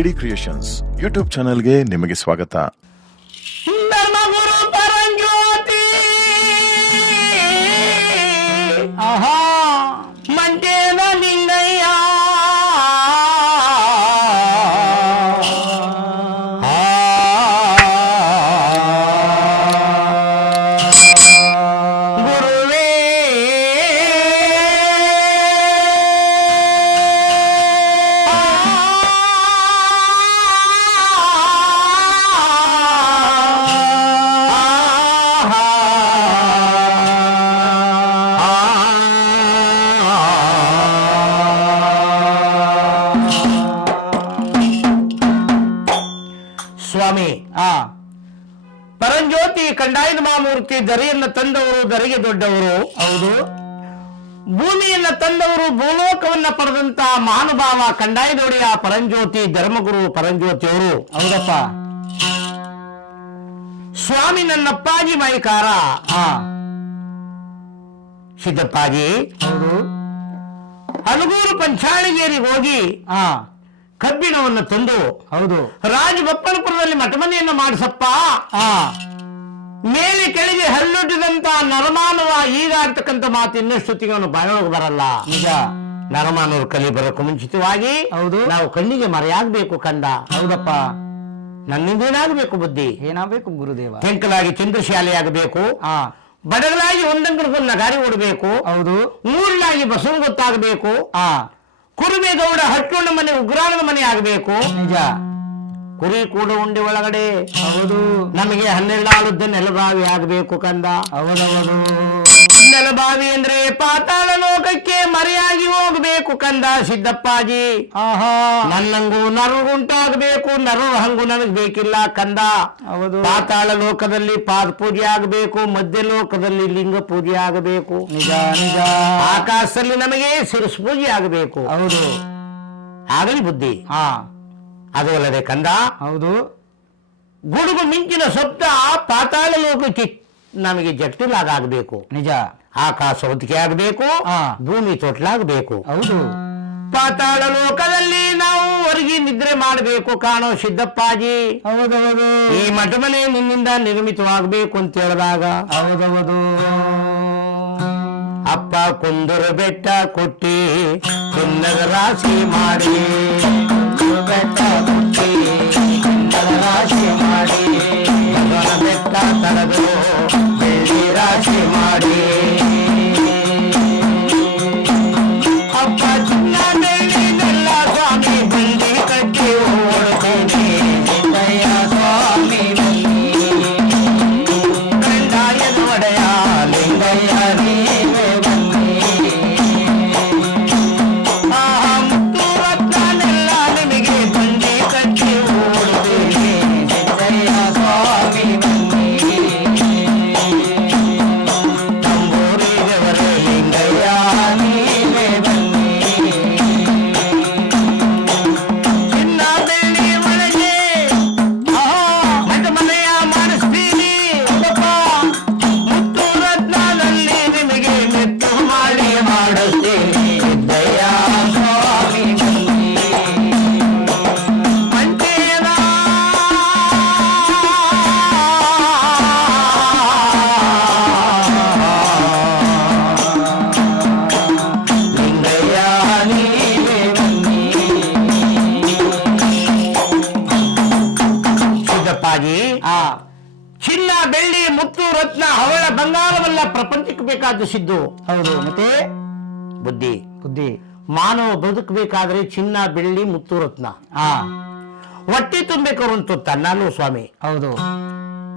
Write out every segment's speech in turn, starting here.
ಎಡಿ creations YouTube ಚಾನೆಲ್ಗೆ ನಿಮಗೆ ಸ್ವಾಗತ. ಧರ್ಮಗುರು ಪರಂಜ್ಯೋತಿ ಮಂಡ್ಯದ ಲಿಂಗಯ್ಯ ಗುರುವೇ ಸ್ವಾಮಿ ಪರಂಜ್ಯೋತಿ ಕಂಡಾಯನ ಮಾಮೂರ್ತಿ ಧರೆಯನ್ನು ತಂದವರು ಧರೆಗೆ ದೊಡ್ಡವರು. ಹೌದು, ಭೂಮಿಯನ್ನ ತಂದವರು ಭೂಲೋಕವನ್ನ ಪಡೆದಂತ ಮಹಾನುಭಾವ ಕಂಡಾಯದೊಡೆಯ ಪರಂಜ್ಯೋತಿ ಧರ್ಮಗುರು ಪರಂಜ್ಯೋತಿಯವರು. ಹೌದಪ್ಪ ಸ್ವಾಮಿ, ನನ್ನಪ್ಪಾಜಿ ಮೈಕಾರ ಸಿದ್ದಪ್ಪಾಜಿ. ಹೌದು, ಹಲಗೂರು ಪಂಚಾಳಿಗೇರಿಗೆ ಹೋಗಿ ಕಬ್ಬಿಣವನ್ನು ತಂದು ಹೌದು ರಾಜಬಪ್ಪನಪುರದಲ್ಲಿ ಮಠಮನೆಯನ್ನು ಮಾಡಿಸಪ್ಪ. ಮೇಲೆ ಕೆಳಗೆ ಹಲ್ಲೊಡ್ಡಿದಂತ ನರಮಾನವ ಈಗ ಅಂತಕ್ಕಂಥ ಮಾತು ಇನ್ನಷ್ಟೊತ್ತಿಗೆ ಅವನು ಬಾಯೊಳಗೆ ಬರಲ್ಲ. ನಿಜ, ನರಮಾನವರು ಕಲಿ ಬರೋಕ್ಕೂ ಮುಂಚಿತವಾಗಿ ಹೌದು ನಾವು ಕಣ್ಣಿಗೆ ಮರೆಯಾಗಬೇಕು ಕಂದ. ಹೌದಪ್ಪ, ನನ್ನಿಂದ ಏನಾಗಬೇಕು ಬುದ್ಧಿ, ಏನಾಗಬೇಕು ಗುರುದೇವ. ತೆಂಕಲಾಗಿ ಚಂದ್ರಶಾಲೆ ಆಗಬೇಕು, ಬಡಗಲಾಗಿ ಒಂದಂಗನ ಗಾಡಿ ಓಡಬೇಕು. ಹೌದು, ಮೂರಲಾಗಿ ಬಸವ ಗೊತ್ತಾಗಬೇಕು. ಕುರುಬೇಗೌಡ ಹಟ್ಟೊಂಡ ಮನೆ ಉಗ್ರಾಣದ ಮನೆ ಆಗಬೇಕು. ನಿಜ, ಕುರಿ ಕೂಡ ಉಂಡೆ ಒಳಗಡೆ ಹೌದು ನಮಗೆ 12 ಆಳುದ್ದ ನೆಲಬಾವಿ ಆಗಬೇಕು ಕಂದ. ಹೌದೌದು, ನೆಲಬಾವಿ ಅಂದ್ರೆ ಪಾತಾಳ ಲೋಕಕ್ಕೆ ಮರೆಯಾಗಿ ಹೋಗಬೇಕು ಕಂದ ಸಿದ್ದಪ್ಪಾಜಿ. ನನ್ನಂಗೂ ನರಗುಂಟಾಗಬೇಕು, ನರ ಹಂಗು ನನಗ್ ಬೇಕಿಲ್ಲ ಕಂದ. ಹೌದು, ಪಾತಾಳ ಲೋಕದಲ್ಲಿ ಪಾದ ಪೂಜೆ ಆಗಬೇಕು, ಮಧ್ಯ ಲೋಕದಲ್ಲಿ ಲಿಂಗ ಪೂಜೆ ಆಗಬೇಕು. ನಿಜ ನಿಜ, ಆಕಾಶದಲ್ಲಿ ನಮಗೆ ಶಿರಸ್ ಪೂಜೆ ಆಗಬೇಕು. ಹೌದು, ಆಗಲಿ ಬುದ್ಧಿ. ಅದು ಅಲ್ಲದೆ ಕಂದ. ಹೌದು, ಗುಡುಗು ಮಿಂಚಿನ ಶಬ್ದ ಪಾತಾಳ ಲೋಕಕ್ಕೆ ನಮಗೆ ಜಟ್ಟಿಲಾಗಬೇಕು. ನಿಜ, ಆಕಾಶ ಹೊತ್ತಿಗೆ ಆಗಬೇಕು, ಭೂಮಿ ತೊಟ್ಲಾಗಬೇಕು. ಹೌದು, ಪಾತಾಳ ಲೋಕದಲ್ಲಿ ನಾವು ಹೊರಗಿ ನಿದ್ರೆ ಮಾಡಬೇಕು ಕಾಣೋ ಸಿದ್ದಪ್ಪಾಜಿ. ಹೌದೌದು, ಈ ಮಠಮನೆ ನಿನ್ನಿಂದ ನಿರ್ಮಿತವಾಗಬೇಕು ಅಂತ ಹೇಳಿದಾಗ ಹೌದೌದು ಅಪ್ಪ ಕುಂದೂರು ಬೆಟ್ಟ ಕೊಟ್ಟಿ ಚಿನ್ನದ ರಾಶಿ ಮಾಡಿ, ಬೆಟ್ಟ ಕೊಟ್ಟಿ ಚಿನ್ನದ ರಾಶಿ ಮಾಡಿ, ಬೆಟ್ಟ ತಡೆದು ಬೆಳ್ಳಿ ರಾಶಿ ಮಾಡಿ, ಅಪ್ಪ ಚಿನ್ನ ಬೆಳ್ಳಿನೆಲ್ಲ ಸ್ವಾಮಿ ಬೆಳ್ಳಿ ಕಟ್ಟಿ ಓಡುತ್ತೇನೆ ನಿನ್ನಯ್ಯ ಸ್ವಾಮಿ ಕಂಡಾಯನ ಒಡೆಯ ಲಿಂಗಯ್ಯ ನೀವೇ ಬನ್ನಿ. ಮುತ್ತು ರತ್ನನೆಲ್ಲ ನಿಮಗೆ ಬಂಡಿ ಕಟ್ಟಿ ಓಡುತ್ತೇನೆ ನಿನ್ನಯ್ಯ ಸ್ವಾಮಿ ಬನ್ನಿ. ತಂಬೂರಿಗವರೇ ಲಿಂಗಯ್ಯ ನೀವೇ ಬನ್ನಿ. ಚಿನ್ನ ಬೆಳ್ಳಿ ಒಳಗೆ ಮಠಮನೆಯ ಮಾಡಿಸ್ತೀನಿ ಮುತ್ತು ರತ್ನದಲ್ಲಿ ನಿಮಗೆ ಮೆತ್ತು ಮಾಡಿ ಮಾಡಿಸ್ತೀನಿ ಸಿದ್ದಯ್ಯ ಸ್ವಾಮಿ ಬನ್ನಿ. ಮಂಡ್ಯದ ಲಿಂಗಯ್ಯ ನೀವೇ ಬನ್ನಿ. ಸಿದ್ದಪ್ಪಾಜಿ, ಚಿನ್ನ ಬೆಳ್ಳಿ ಮುತ್ತು ರತ್ನ ಹವಳ ಬಂಗಾರವಲ್ಲ ಪ್ರಪಂಚಕ್ಕೆ ಬೇಕಾದ ಸಿದ್ದು. ಹೌದು, ಮತ್ತೆ ಬುದ್ಧಿ ಬುದ್ಧಿ ಮಾನವ ಬದುಕಬೇಕಾದ್ರೆ ಚಿನ್ನ ಬೆಳ್ಳಿ ಮುತ್ತು ರತ್ನ ಹೊಟ್ಟೆ ತುಂಬಬೇಕಾದ್ರು ಅಂತ ತನ್ನಾನು ಸ್ವಾಮಿ. ಹೌದು,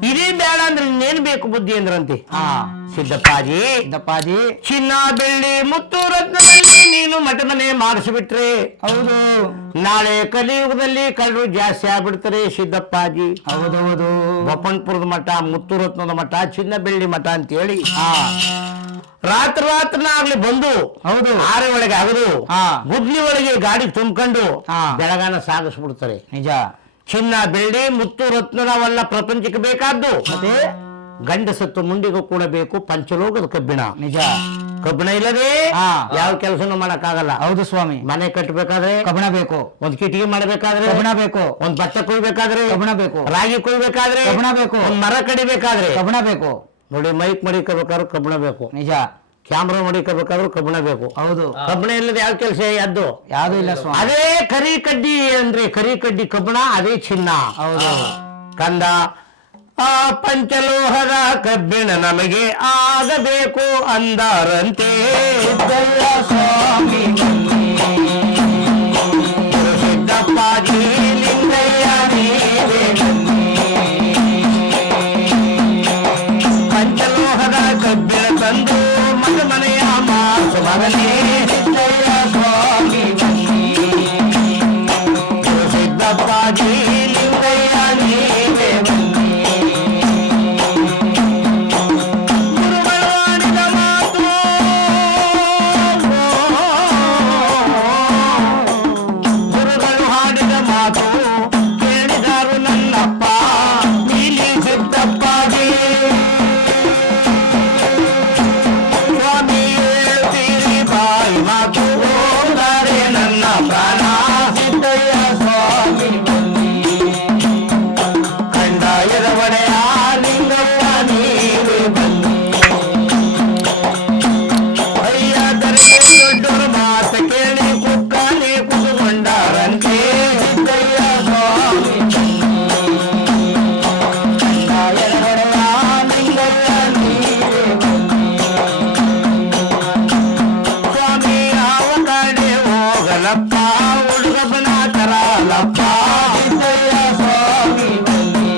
ಇದೇ ಬೇಡ ಅಂದ್ರೆ ಇನ್ನೇನು ಬೇಕು ಬುದ್ಧಿ ಅಂದ್ರಂತೆ ಸಿದ್ದಪ್ಪಾಜಿ. ಸಿದ್ದಪ್ಪಾಜಿ, ಚಿನ್ನ ಬೆಳ್ಳಿ ಮುತ್ತು ರತ್ನದಲ್ಲಿ ನೀನು ಮಠಮನೆ ಮಾಡಿಸಿಬಿಟ್ರೆ ಹೌದು ನಾಳೆ ಕಲಿಯುಗದಲ್ಲಿ ಕಳ್ಳರು ಜಾಸ್ತಿ ಆಗ್ಬಿಡ್ತಾರೆ ಸಿದ್ದಪ್ಪಾಜಿ. ಹೌದೌದು, ಬಪ್ಪನ್ಪುರದ ಮಠ, ಮುತ್ತು ರತ್ನದ ಮಠ, ಚಿನ್ನ ಬೆಳ್ಳಿ ಮಠ ಅಂತ ಹೇಳಿ ರಾತ್ರಿನಾಗ್ಲಿ ಬಂದು ಹೌದು 6 ಒಳಗೆ ಅಗದು ಗುಡ್ಲಿ ಒಳಗೆ ಗಾಡಿ ತುಂಬಿಕೊಂಡು ಬೆಳಗಾನ ಸಾಗಿಸ್ಬಿಡ್ತಾರೆ. ನಿಜ, ಚಿನ್ನ ಬೆಳ್ಳಿ ಮುತ್ತು ರತ್ನವಲ್ಲ ಪ್ರಪಂಚಕ್ಕೆ ಬೇಕಾದ್ದು. ಮತ್ತೆ ಗಂಡಸತ್ತು ಮುಂಡಿಗೂ ಕೂಡ ಬೇಕು ಪಂಚಲೋಕದ ಕಬ್ಬಿಣ. ನಿಜ, ಕಬ್ಬಿಣ ಇಲ್ಲದೆ ಹಾ. ಯಾವ ಕೆಲಸನೂ ಮಾಡಕ್ಕಾಗಲ್ಲ. ಹೌದು ಸ್ವಾಮಿ. ಮನೆ ಕಟ್ಟಬೇಕಾದ್ರೆ ಕಬ್ಬಣ ಬೇಕು, ಒಂದ್ ಕಿಟಿಕಿ ಮಾಡ್ಬೇಕಾದ್ರೆ ಕಬ್ಬಣ ಬೇಕು, ಒಂದ್ ಭತ್ತ ಕೊಯ್ಬೇಕಾದ್ರೆ ಕಬ್ಬಣ ಬೇಕು, ರಾಗಿ ಕೊಯ್ಬೇಕಾದ್ರೆ ಕಬ್ಬಣ ಬೇಕು, ಒಂದ್ ಮರ ಕಡಿಬೇಕಾದ್ರೆ ಕಬ್ಬಣ ಬೇಕು. ನೋಡಿ, ಮೈಕ್ ಮಡಿಕೋಬೇಕಾದ್ರೂ ಕಬ್ಬಣ ಬೇಕು, ನಿಜ. ಕ್ಯಾಮ್ರಾ ಮಡಿಕೋಬೇಕಾದ್ರೂ ಕಬ್ಬಣ ಬೇಕು. ಹೌದು, ಕಬ್ಬಣ ಇಲ್ಲದೆ ಯಾವ ಕೆಲಸ ಯಾವ್ದು ಯಾವ್ದು ಇಲ್ಲ ಸ್ವಾಮಿ. ಅದೇ ಕರಿ ಕಡ್ಡಿ ಅಂದ್ರೆ ಕರಿ ಕಡ್ಡಿ ಕಬ್ಬಣ, ಅದೇ ಚಿನ್ನ. ಹೌದು ಕಂದ. ಆ ಪಂಚಲೋಹದ ಕಬ್ಬಿಣ ನಮಗೆ ಆಗಬೇಕು ಅಂದಾರಂತೆ ಸ್ವಾಮಿ. ಸಿದ್ದಪ್ಪಾಜಿ ಲಿಂಗಯ್ಯ ನೀವೇ ಪಂಚಲೋಹದ ಕಬ್ಬಿಣ ತಂದು ಮನ ಮನೆಯ ಮಾಸು ಮಗನೇ ಸಿದ್ದಯ್ಯ ಸ್ವಾಮಿ. ಸಿದ್ದಪ್ಪಾಜಿ ಲಿಂಗಯ್ಯ ನೀವೇ ಗುರುಗಳಾಡಿದ ಮಾತು, ಗುರುಗಳು ಹಾಡಿದ ಮಾತು ಕೇಳಿದರು ನನ್ನಪ್ಪ ನೀಲಿ ಸಿದ್ದಪ್ಪಾಜಿ. ಸ್ವಾಮಿ ಹೇಳ್ತೀರಿ ಬಾಯಿ ಮಾತು ಹೋದರೆ ನನ್ನ ಪ್ರಾಣ ಸಿದ್ದಯ್ಯ ಸ್ವಾಮಿ. ಕಂದಾಯದ ಒಡೆಯ ಲಿಂಗಯ್ಯ ನೀವೇ ಬನ್ನಿ. ಅಯ್ಯ ದರ್ಶನ ದೊಡ್ಡೋರ ಮಾತ ಕೇಳಿ ಕುಕ್ಕನೆ ಕುದುಕೊಂಡರಂತೆ ಸಿದ್ದಯ್ಯ ಸ್ವಾಮಿ. ಕಂದಾಯದ ಒಡೆಯ ಲಿಂಗಯ್ಯ ನೀವೇ ಬನ್ನಿ. ಸ್ವಾಮಿ ಯಾವ ಕಡೆ ಹೋಗಲಪ್ಪ ಹುಡುಗಪ್ಪನ ತರಲಪ್ಪ ಸಿದ್ದಯ್ಯ ಸ್ವಾಮಿ ಬನ್ನಿ.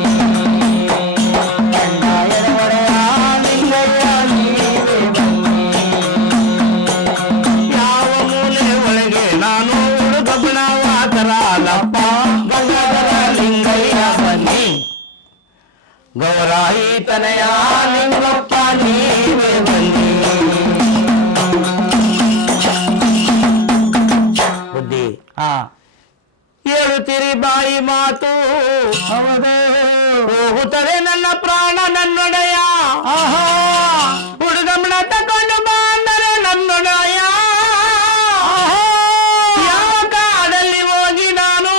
ಕಂದಾಯದ ಒಡೆಯ ಲಿಂಗಯ್ಯ ನೀವೇ ಬನ್ನಿ. ಯಾವ ಮೂಲೆ ಒಳಗೆ ನಾನು ಹುಡುಗಪ್ಪನ ತರಲಪ್ಪ ಗಂಗಾಧರ ಲಿಂಗಯ್ಯ ಬನ್ನಿ. ಗೌರಾಯಿ ತನಯ ಲಿಂಗಪ್ಪ ನೀವೇ ಬನ್ನಿ. ಬುದ್ಧಿ ಹಾ, ಹೇಳುತ್ತೀರಿ ಬಾಯಿ ಮಾತು ಹೌದು. ಹೋಗುತ್ತದೆ ನನ್ನ ಪ್ರಾಣ ನನ್ನೊಡೆಯ. ಆಹಾ, ಹುಡುಗಮ್ಮನ ತಕೊಂಡು ಬಂದರೆ ನನ್ನೊಡೆಯ. ಯಾವ ಕಾಡಲ್ಲಿ ಹೋಗಿ ನಾನು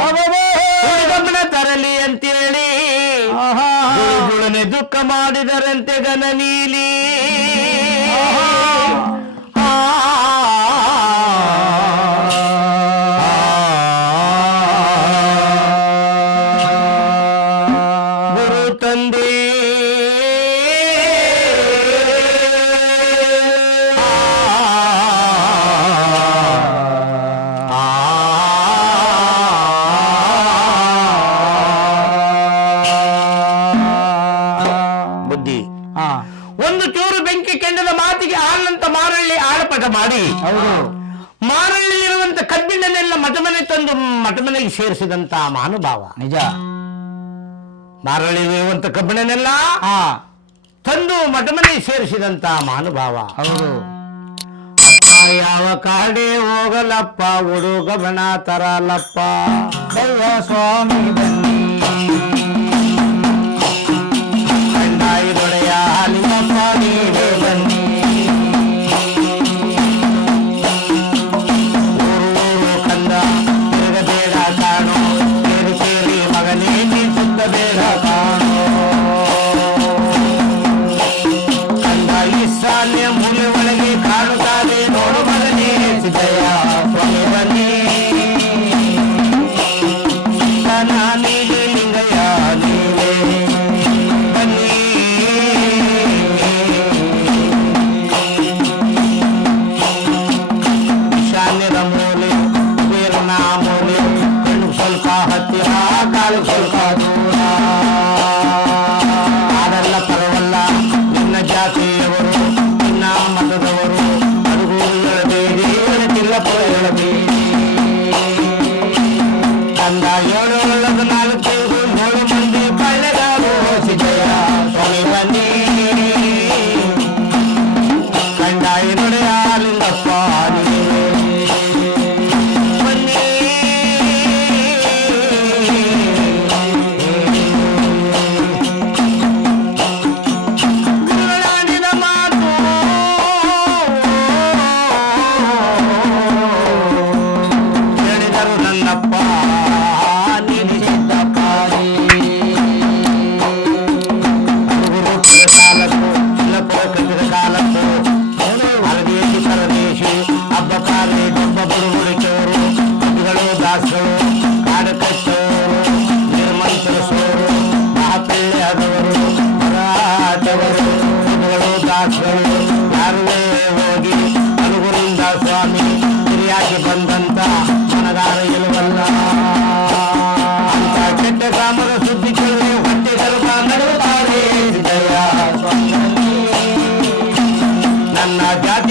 ಹುಡುಗಮ್ಮನ ತರಲಿ ಅಂತೇಳಿ ಆಹಾ, ಗುರುಗುಳನೆ ದುಃಖ ಮಾಡಿದರಂತೆ ಗನ ನೀಲಿ. ಗುರು ತಂದೆ ಬುದ್ಧಿ. ಹಾ, ಒಂದು ಚೂರು ಬೆಂಕಿ ಕೆಂಡದ ಮಾತಿಗೆ ಆನಂತ ಮಾರಳ್ಳಿ ಆಳಪಟ ಮಾಡಿ ಹೌದು. ಮಾರಳ್ಳಿಲಿರುವಂತ ಕಬ್ಬಿಣನೆಲ್ಲ ಮಠಮನೆ ತಂದು ಮಠಮನೆಗೆ ಸೇರಿಸಿದಂತ ಮಹಾನುಭಾವ. ನಿಜ. ಮಾರಳ್ಳಿಲಿರುವಂತ ಕಬ್ಬಿಣನೆಲ್ಲ ಹಾ, ತಂದು ಮಠಮನೆಗೆ ಸೇರಿಸಿದಂತ ಮಹಾನುಭಾವ. ಹೌದು. ಯಾವ ಕಾಡೆ ಹೋಗಲಪ್ಪ ಹುಡುಗಬಣ ತರಲಪ್ಪ ದೈವ ಸ್ವಾಮಿ ಬನ್ನಿ. ಕಂದಾಯದೊಡೆಯ ಲಿಂಗಪ್ಪ ನೀವೇ ಬನ್ನಿ. ಊರು ಕಂದ ತಿರುಗಬೇಡ ಕಾಣೋ, ಸೇರಿ ಸೇರಿ ಮಗನೇ ನೀ ಸುತ್ತಬೇಡ ಕಾಣೋ. ಕಂದ ಈಶಾನ್ಯ ಮೂಲೆ ಒಳಗೆ ಕಾಣುತ್ತಾರೆ ನೋಡು ಮಗನೇ ಸಿದ್ದಯ್ಯ ಸ್ವಾಮಿ ಬನ್ನಿ. ನಾನೇ ದಾಸಗಳು ಯಾರುವೇ ಹೋಗಿ ಅನುಗುರಿಂದ ಸ್ವಾಮಿ ಹಿರಿಯಾಗಿ ಬಂದಂತ ಮನಗಾರ ಇರುವಲ್ಲ ಅಂತ ಕೆಟ್ಟ ಕಾಮದ ಸುದ್ದಿ ಕೇಳಿ ಹೊಟ್ಟೆ ಗರ್ಭ ನಡುತ್ತಾರೆ ಸಿದ್ದಯ್ಯ ಸ್ವಾಮಿ ನನ್ನ ಜಾತಿ